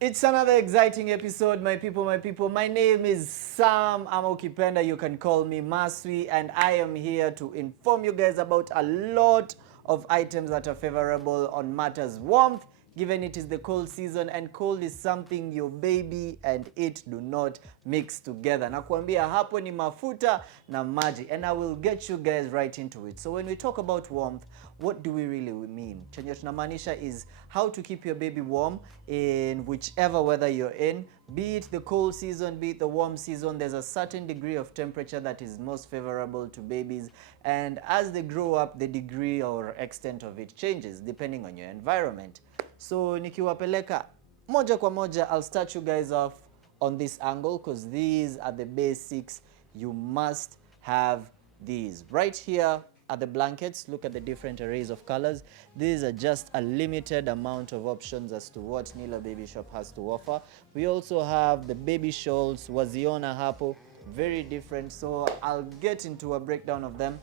It's another exciting episode, my people, my people. My name is Sam Amokipenda. You can call me Maswi, and I am here to inform you guys about a lot of items that are favorable on matters warmth, given it is the cold season, and cold is something your baby and it do not mix together. Nakuambia hapo ni mafuta na maji, and I will get you guys right into it. So when we talk about warmth, what do we really mean? Chenye tunamaanisha is how to keep your baby warm in whichever weather you're in, be it the cold season, be it the warm season. There's a certain degree of temperature that is most favorable to babies, and as they grow up, the degree or extent of it changes depending on your environment. So nikiwapeleka moja kwa moja, I'll start you guys off on this angle because these are the basics. You must have these. Right here are the blankets. Look at the different arrays of colors. These are just a limited amount of options as to what Nila Baby Shop has to offer. We also have the baby shawls, waziona hapo, very different. So I'll get into a breakdown of them.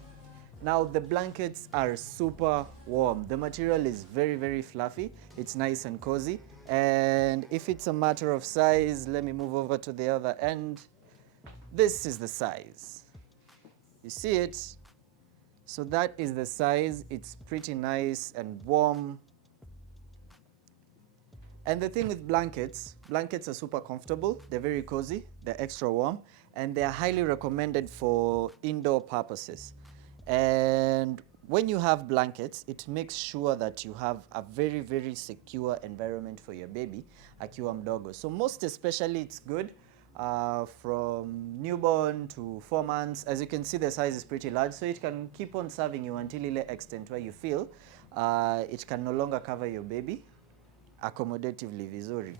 Now the blankets are super warm. The material is very, very fluffy. It's nice and cozy. And if it's a matter of size, let me move over to the other end. This is the size. You see it? So that is the size. It's pretty nice and warm. And the thing with blankets are super comfortable. They're very cozy. They're extra warm. And they're highly recommended for indoor purposes. And when you have blankets, it makes sure that you have a very, very secure environment for your baby akiwa mdogo. So most especially it's good from newborn to 4 months. As you can see, the size is pretty large, so it can keep on serving you until ile extent where you feel it can no longer cover your baby accommodatively vizuri.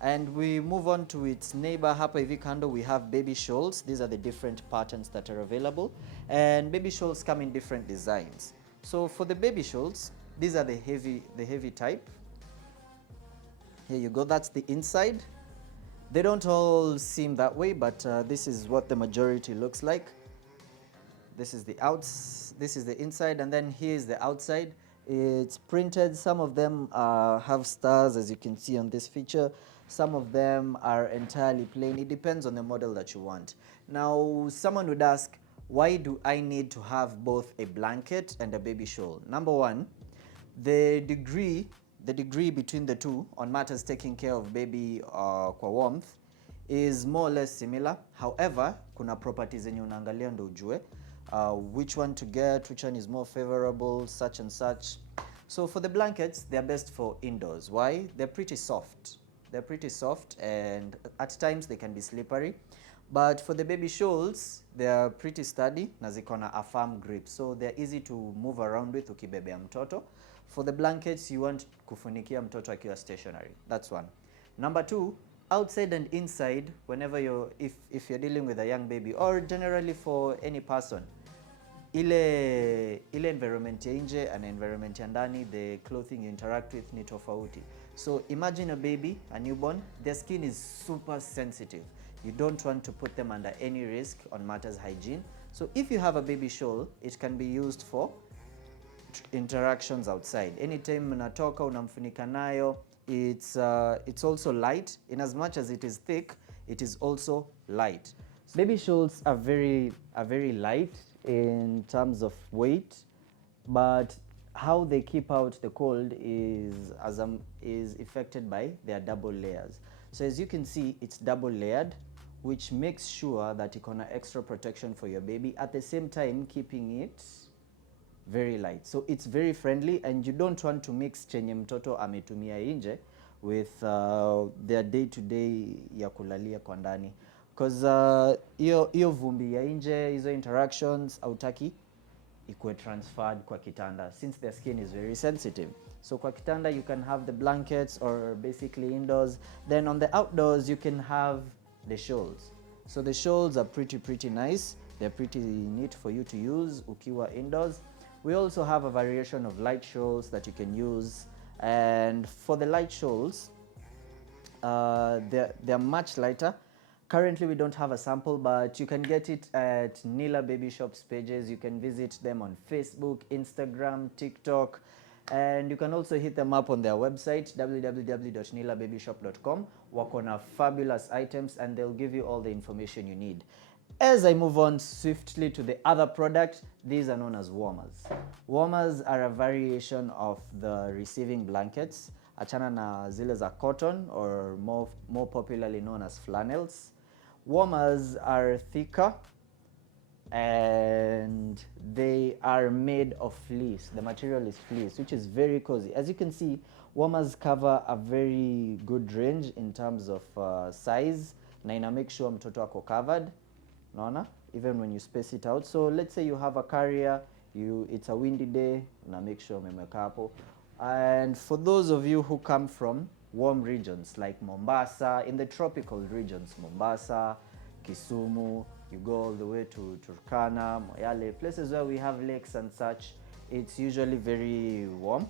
And we move on to its neighbor. Hapa hivi kando we have baby shawls. These are the different patterns that are available, and baby shawls come in different designs. So for the baby shawls, these are the heavy type. Here you go, that's the inside. They don't all seem that way, but this is what the majority looks like. This is the inside, and then here's the outside. It's printed. Some of them have stars, as you can see on this feature. Some of them are entirely plain. It depends on the model that you want. Now, someone would ask, why do I need to have both a blanket and a baby shawl? Number one, the degree between the two on matters taking care of baby kwa warmth is more or less similar. However, kuna properties zenye unaangalia ndo ujue which one to get, which one is more favorable, such and such. So for the blankets, they're best for indoors. Why? They're pretty soft. They're pretty soft, and at times they can be slippery. But for the baby shawls, they're pretty sturdy na ziko na a firm grip, so they're easy to move around with ukibebea mtoto. For the blankets, you want kufunikia mtoto akiwa stationary. That's one. Number two, outside and inside, whenever if you're dealing with a young baby, or generally for any person, ile environment ya nje and environment ya ndani, the clothing you interact with ni tofauti. So imagine a baby, a newborn, their skin is super sensitive. You don't want to put them under any risk on matters hygiene. So if you have a baby shawl, it can be used for interactions outside. Anytime mnatoka unamfunika nayo, it's also light. In as much as it is thick, it is also light. Baby shawls are very light in terms of weight, but how they keep out the cold is affected by their double layers. So as you can see, it's double layered, which makes sure that you can have extra protection for your baby, at the same time keeping it very light. So it's very friendly, and you don't want to mix chenye mtoto ametumia nje with their day-to-day ya kulalia kwa ndani, because hiyo vumbi ya nje, hizo interactions hautaki ikuwe transferred kwa kitanda, since their skin is very sensitive. So kwa kitanda you can have the blankets, or basically indoors. Then on the outdoors you can have the shawls. So the shawls are pretty nice. They're pretty neat for you to use ukiwa indoors. We also have a variation of light shawls that you can use, and for the light shawls, they're much lighter. Currently we don't have a sample, but you can get it at Nila Baby Shop's pages. You can visit them on Facebook, Instagram, TikTok, and you can also hit them up on their website www.nilababyshop.com, wako na fabulous items, and they'll give you all the information you need. As I move on swiftly to the other product, these are known as warmers. Warmers are a variation of the receiving blankets. Achana na zile za cotton, or more popularly known as flannels. Warmers are thicker and they are made of fleece. The material is fleece, which is very cozy. As you can see, warmers cover a very good range in terms of size, na ina make sure mtoto ako covered, naona, even when you space it out. So let's say you have a carrier, it's a windy day, na make sure umemweka hapo. And for those of you who come from warm regions like Mombasa, in the tropical regions, Mombasa, Kisumu, you go all the way to Turkana, Moyale, places where we have lakes and such, it's usually very warm.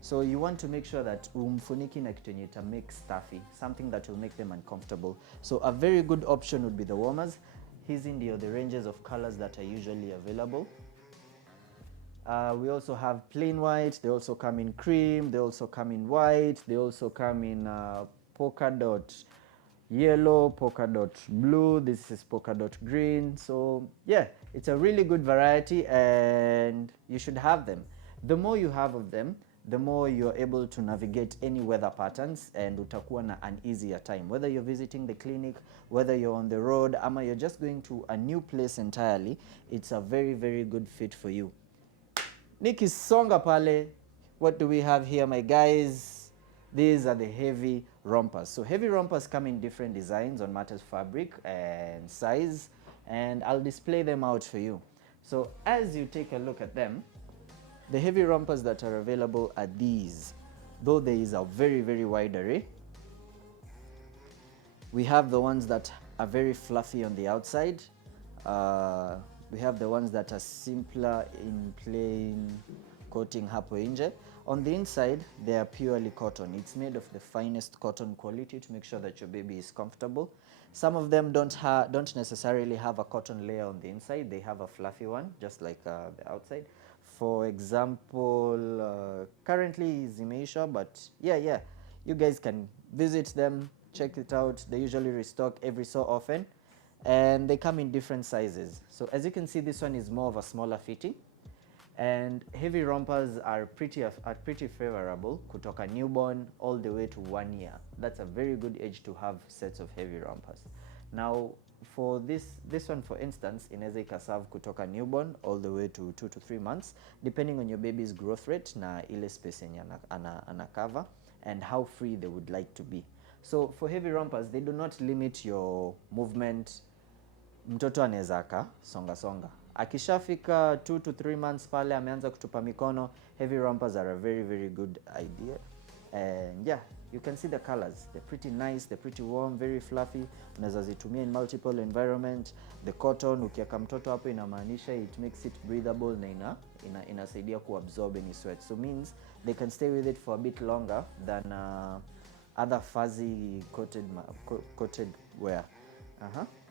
So you want to make sure that umfuniki na kitu yenye ita make stuffy, something that will make them uncomfortable. So a very good option would be the warmers. Hizi ndio the ranges of colors that are usually available. We also have plain white, they also come in cream, they also come in white, they also come in polka dot yellow, polka dot blue, this is polka dot green. So yeah, it's a really good variety and you should have them. The more you have of them, the more you're able to navigate any weather patterns, and utakuwa na an easier time. Whether you're visiting the clinic, whether you're on the road, ama you're just going to a new place entirely, it's a very, very good fit for you. Niki songa pale, what do we have here, my guys? These are the heavy rompers. So heavy rompers come in different designs on matters fabric and size, and I'll display them out for you. So as you take a look at them, the heavy rompers that are available are these, though there is a very, very wide array. We have the ones that are very fluffy on the outside. We have the ones that are simpler in plain coating hapo nje. On the inside, they are purely cotton. It's made of the finest cotton quality to make sure that your baby is comfortable. Some of them don't necessarily have a cotton layer on the inside. They have a fluffy one, just like the outside. For example, currently zimeisha, but yeah, you guys can visit them, check it out. They usually restock every so often, and they come in different sizes. So as you can see, this one is more of a smaller fitting, and heavy rompers are pretty favorable kutoka newborn all the way to 1 year. That's a very good age to have sets of heavy rompers. Now for this one, for instance, inaweza ikaserve kutoka newborn all the way to 2 to 3 months, depending on your baby's growth rate na ile space yenye ana cover and how free they would like to be. So for heavy rompers, they do not limit your movement. Mtoto anaweza aka songa. Akishafika 2 to 3 months pale ameanza kutupa mikono, heavy rompers are a very, very good idea. And yeah, you can see the colors. They're pretty nice, they're pretty warm, very fluffy. Unaweza zitumia in multiple environment. The cotton ukiweka mtoto hapo inamaanisha it makes it breathable na inasaidia kuabsorb any sweat. So means they can stay with it for a bit longer than other fuzzy coated wear.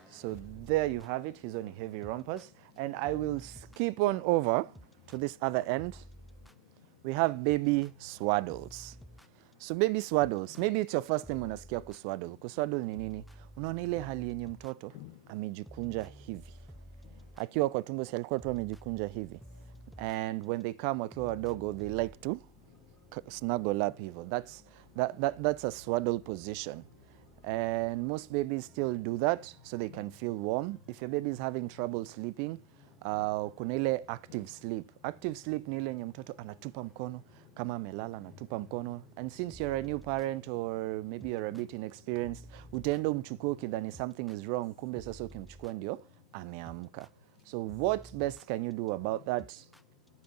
So there you have it. Hizo ni heavy rompers, and I will skip on over to this other end. We have baby swaddles. So baby swaddles, maybe it's your first time unasikia kuswaddle. Kuswaddle ni nini? Unaona ile hali yenye mtoto amejikunja hivi. Akiwa kwa tumbo si alikuwa tu amejikunja hivi. And when they come wakiwa wadogo, they like to snuggle up hivyo. That's a swaddle position. And most babies still do that so they can feel warm. If your baby is having trouble sleeping, kuna ile active sleep. Active sleep ni ile yenye mtoto anatupa mkono kama amelala, anatupa mkono. And since you're a new parent or maybe you're a bit inexperienced, utaenda umchukue ukidhani something is wrong, kumbe sasa ukimchukua ndio ameamka. So what best can you do about that?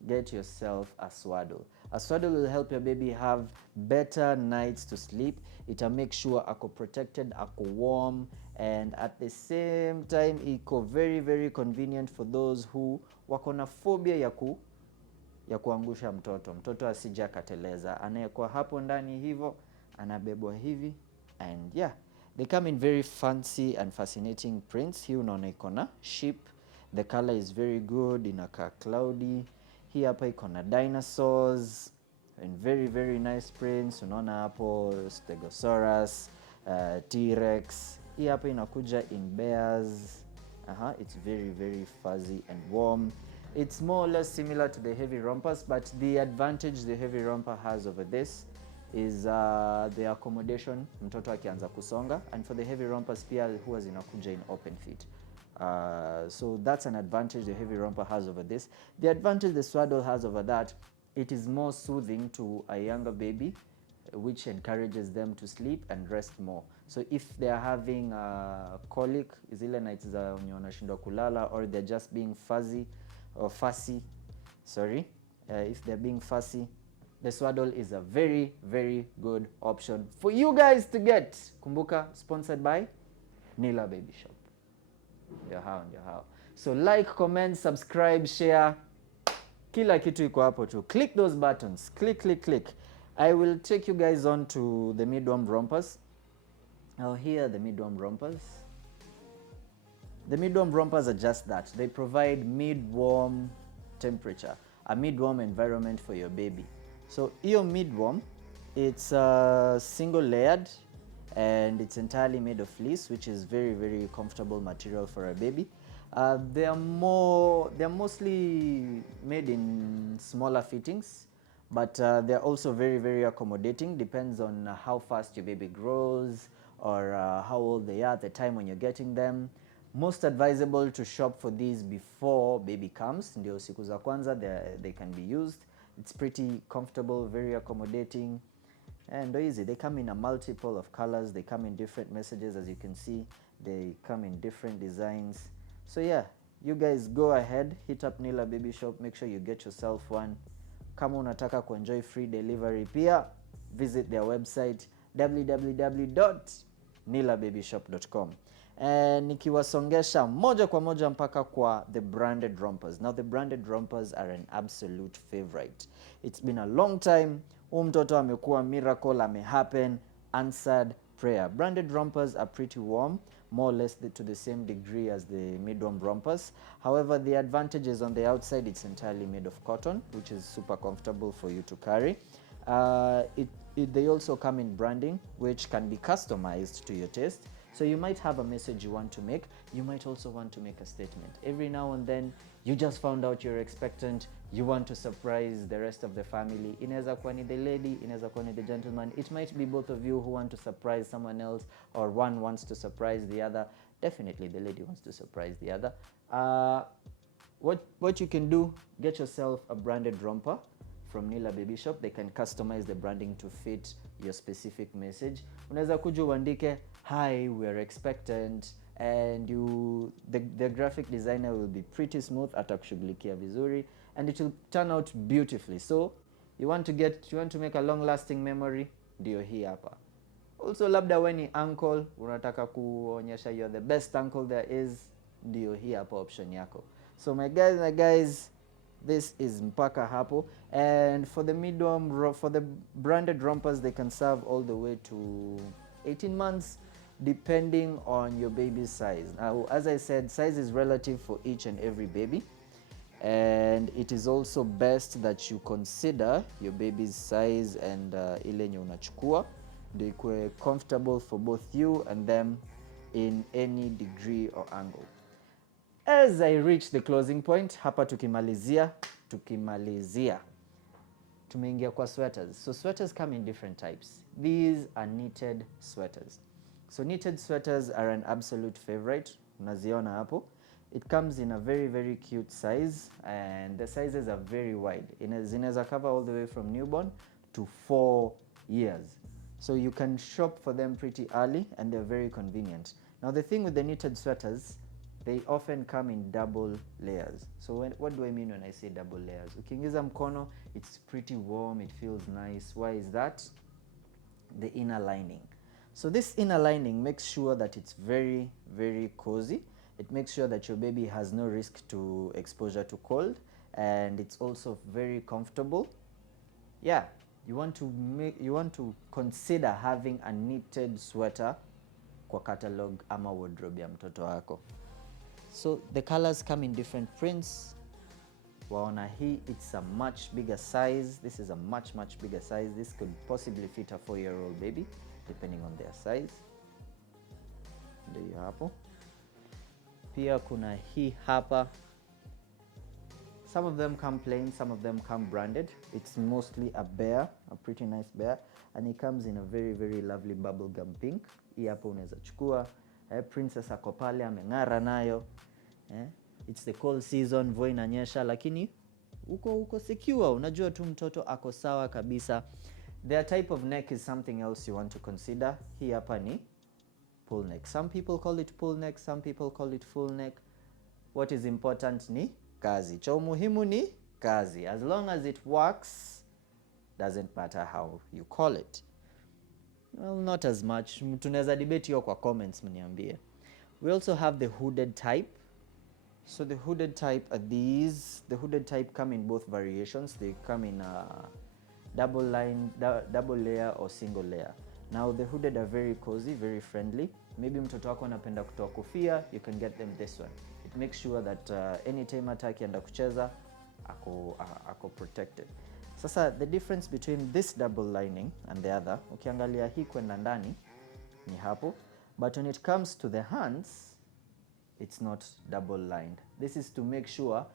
Get yourself a swaddle. A swaddle will help your baby have better nights to sleep. It'll make sure ako protected, ako warm, and at the same time iko very, very convenient for those who wako na phobia ya kuangusha mtoto. Mtoto asije akateleza. Anayekuwa hapo ndani hivyo, anabebwa hivi, and yeah, they come in very fancy and fascinating prints. Hii unaona iko na sheep. The color is very good, inakaa cloudy. Hii hapa iko na dinosaurs and very, very nice prints. Unaona hapo stegosaurus, T-Rex. Hii hapa inakuja in bears. It's very very fuzzy and warm. It's more or less similar to the heavy rompers, but the advantage the heavy romper has over this is the accommodation mtoto akianza kusonga, and for the heavy rompers pia huwa zinakuja in open feet. So that's an advantage the heavy romper has over this. The advantage the swaddle has over that, it is more soothing to a younger baby, which encourages them to sleep and rest more. So if they are having colic, zile nights za wenye wanashindwa kulala, or they're just being fussy, if they're being fussy, the swaddle is a very very good option for you guys to get. Kumbuka, sponsored by Nila Baby Shop. Ndio hao. So like, comment, subscribe, share, kila kitu iko hapo tu. Click those buttons, click. I will take you guys on to the mid-warm rompers. Now here are the mid-warm rompers. The mid-warm rompers are just that. They provide mid-warm temperature, a mid-warm environment for your baby. So your mid-warm, it's single layered, and it's entirely made of fleece, which is very very comfortable material for a baby. They're mostly made in smaller fittings, but they're also very very accommodating. Depends on how fast your baby grows, or how old they are at the time when you're getting them. Most advisable to shop for these before baby comes. Ndio siku za kwanza they can be used. It's pretty comfortable, very accommodating, and easy. They come in a multiple of colors. They come in different messages, as you can see. They come in different designs. So yeah, you guys go ahead, hit up Nila Baby Shop, make sure you get yourself one. Kama unataka kuenjoy free delivery pia, visit their website www.nilababyshop.com. And nikiwasongesha moja kwa moja mpaka kwa the branded rompers. Now the branded rompers are an absolute favorite. It's been a long time. Mtoto amekuwa miracle, happen, answered prayer. Branded rompers are pretty warm, more or less to the same degree as the mid-warm rompers. However, the advantage is on the outside, it's entirely made of cotton, which is super comfortable for you to carry. They also come in branding, which can be customized to your taste. So you might have a message you want to make. You might also want to make a statement. Every now and then, you just found out you're expectant. You want to surprise the rest of the family. Inaweza kuwa ni the lady, inaweza kuwa ni the gentleman. It might be both of you who want to surprise someone else, or one wants to surprise the other. Definitely the lady wants to surprise the other. What you can do, get yourself a branded romper from Nila Baby Shop. They can customize the branding to fit your specific message. Unaweza kuja uandike, hi, we are expectant, and the graphic designer will be pretty smooth, atakushughulikia vizuri, and it will turn out beautifully. So you want to make a long lasting memory, ndio hii hapa. Also, labda we ni uncle, unataka kuonyesha you're the best uncle there is, ndio hii hapa option yako. So my guys, this is mpaka hapo. And for the for the branded rompers, they can serve all the way to 18 months, depending on your baby's size. Now, as I said, size is relative for each and every baby, and it is also best that you consider your baby's size and ile yenye unachukua ndio ikuwe comfortable for both you and them in any degree or angle. As I reach the closing point, hapa tukimalizia, tumeingia kwa sweaters. So sweaters come in different types. These are knitted sweaters. So knitted sweaters are an absolute favorite. Unaziona hapo. It comes in a very very cute size, and the sizes are very wide. Zinaweza cover all the way from newborn to 4 years. So you can shop for them pretty early, and they're very convenient. Now the thing with the knitted sweaters, they often come in double layers. So what do I mean when I say double layers? Ukiingiza mkono, it's pretty warm, it feels nice. Why is that? The inner lining. So this inner lining makes sure that it's very very cozy. It makes sure that your baby has no risk to exposure to cold, and it's also very comfortable. Yeah, you want to consider having a knitted sweater kwa catalog ama wardrobe ya mtoto wako. So the colors come in different prints. Waona hii, it's a much bigger size. This is a much bigger size. This could possibly fit a 4-year-old baby, depending on their size. ndio hapo. Pia kuna hii hapa. Some of them come plain, some of them come branded. It's mostly a bear, a pretty nice bear, and it comes in a very very lovely bubblegum pink. Hii hapa unaweza chukua. Princess ako pale ameng'ara nayo. It's the cold season, mvua inanyesha, lakini uko secure, unajua tu mtoto ako sawa kabisa. Their type of neck is something else you want to consider. Hii hapa ni pull neck. Some people call it pull neck, some people call it full neck. What is important ni kazi. Cha muhimu ni kazi. As long as it works, doesn't matter how you call it. Well, not as much. Tunaweza debate hiyo kwa comments mniambie. We also have the hooded type. So the hooded type are these. The hooded type come in both variations. They come in a double layer or single layer. Now the hooded are very cozy, very friendly. Maybe mtoto wako anapenda kutoa kofia, you can get them this one. It makes sure that anytime hata akienda kucheza ako protected. Sasa the difference between this double lining and the other, ukiangalia hii kwenda ndani ni hapo, but when it comes to the hands, it's not double lined. This is to make sure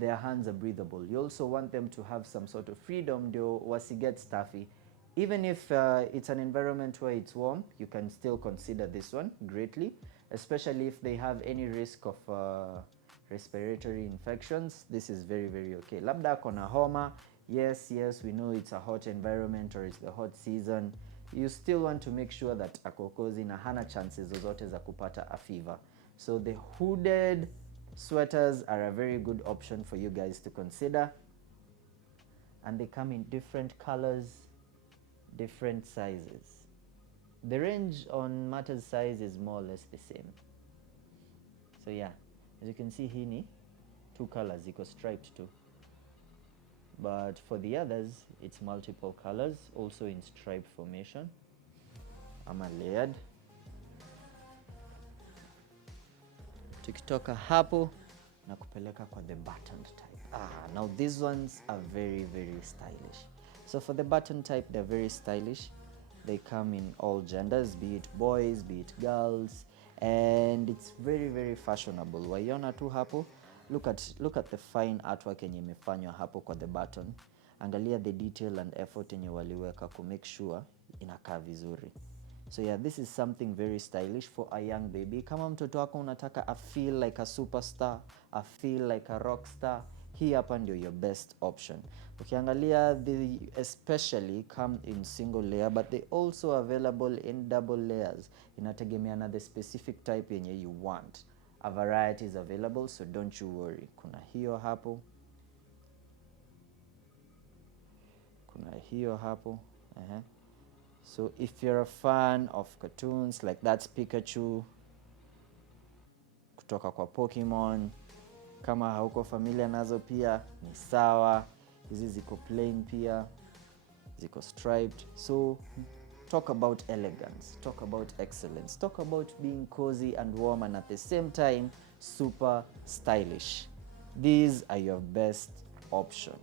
their hands are breathable. You also want them to have some sort of freedom, ndio wasiget stuffy. Even if it's an environment where it's warm, you can still consider this one greatly, especially if they have any risk of respiratory infections. This is very very okay. Labda kona homa, yes, we know it's a hot environment or it's the hot season. You still want to make sure that ako cozy na hana chances zozote za kupata a fever. So the hooded sweaters are a very good option for you guys to consider. And they come in different colors, different sizes. The range on matters size is more or less the same. So yeah, as you can see hii ni 2 colors, iko striped too. But for the others, it's multiple colors, also in stripe formation. Ama layered. Tukitoka hapo na kupeleka kwa the buttoned type. Now these ones are very very stylish. So for the button type, they're very stylish. They come in all genders, be it boys, be it girls, and it's very very fashionable. Waiona tu hapo. Look at the fine artwork yenye imefanywa hapo kwa the button. Angalia the detail and effort yenye waliweka ku make sure inakaa vizuri. So yeah, this is something very stylish for a young baby. Kama mtoto wako unataka a feel like a superstar, a feel like a rock star, hii hapa ndio your best option. Ukiangalia, they especially come in single layer, but they also available in double layers. Inategemea na the specific type yenye you want. A variety is available, so don't you worry. Kuna hiyo hapo. So if you're a fan of cartoons, like that's Pikachu kutoka kwa Pokemon, kama hauko familia nazo pia ni sawa. Hizi ziko plain pia, ziko striped. So talk about elegance, talk about excellence, talk about being cozy and warm and at the same time super stylish. These are your best option.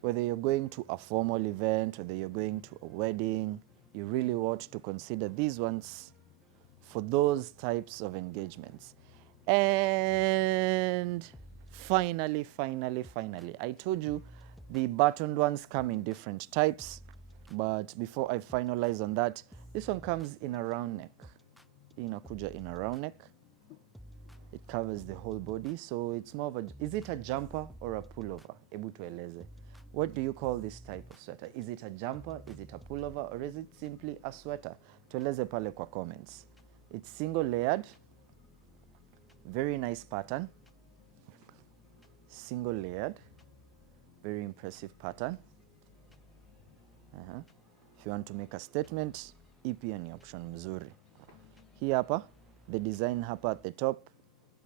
Whether you're going to a formal event, whether you're going to a wedding, you really want to consider these ones for those types of engagements. And finally, I told you the buttoned ones come in different types, but before I finalize on that, this one comes in a round neck. Inakuja in a round neck. It covers the whole body, so it's more of a, is it a jumper or a pullover? Ebu tueleze. What do you call this type of sweater? Is it a jumper, is it a pullover, or is it simply a sweater? Tueleze pale kwa comments. It's single layered, very nice pattern. Single layered, very impressive pattern. If you want to make a statement, hii pia ni option mzuri. Hii hapa, the design hapa at the top,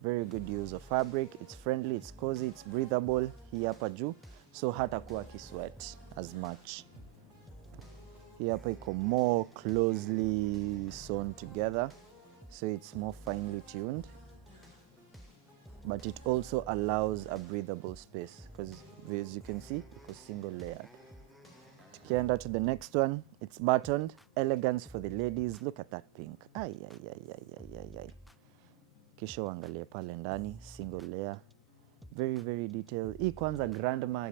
very good use of fabric. It's friendly, it's cozy, it's breathable. Hii hapa juu, so hata kuwa kisweat as much. Hii hapa iko more closely sewn together, so it's more finely tuned. But it also allows a breathable space because as you can see, it's single layered. Tukienda to the next one, it's buttoned, elegance for the ladies. Look at that pink. Ay. Kisha uangalie pale ndani, single layer, very very detailed. Hii kwanza grandma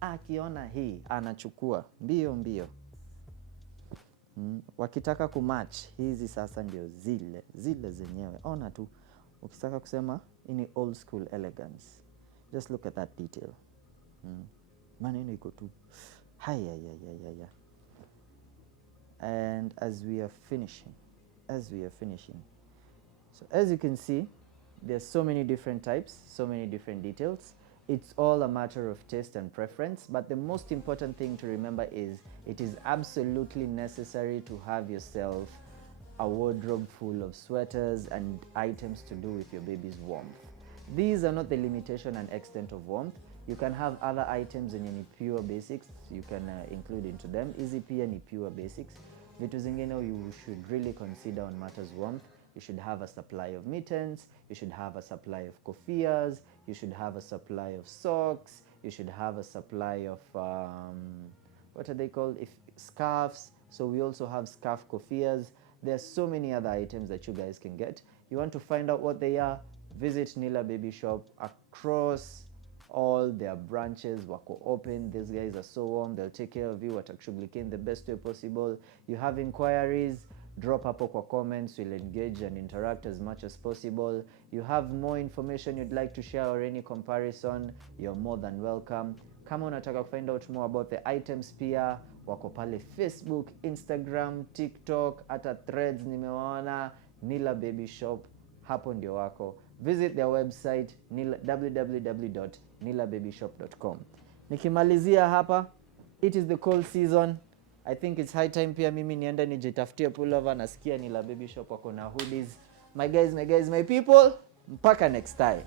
akiona hii anachukua mbio. Wakitaka kumatch hizi sasa ndio zile zenyewe. Ona tu ukitaka kusema ini old school elegance, just look at that detail. Maneno iko tu. Haya. And as we are finishing, so as you can see, there's so many different types, so many different details. It's all a matter of taste and preference, but the most important thing to remember is it is absolutely necessary to have yourself a wardrobe full of sweaters and items to do with your baby's warmth. These are not the limitation and extent of warmth. You can have other items in any pure basics you can include into them. Easy pia ni pure basics. Vitu zingine you should really consider on matters warmth. You should have a supply of mittens, you should have a supply of kofias, you should have a supply of socks, you should have a supply of, what are they called? Scarves. So we also have scarf kofias. There are so many other items that you guys can get. You want to find out what they are? Visit Nila Baby Shop across all their branches. Wako open. These guys are so warm. They'll take care of you. Watakushughulikia in the best way possible. You have inquiries, drop hapo kwa comments. We'll engage and interact as much as possible. You have more information you'd like to share or any comparison, you're more than welcome. Kama unataka find out more about the items pia, wako pale Facebook, Instagram, TikTok, hata Threads nimewaona. Nila Baby Shop, hapo ndio wako. Visit their website www.nilababyshop.com. Nikimalizia hapa, it is the cold season. I think it's high time pia mimi nienda nijitafutie pullover. Nasikia Nila Baby Shop wako na hoodies. My guys, my people, mpaka next time.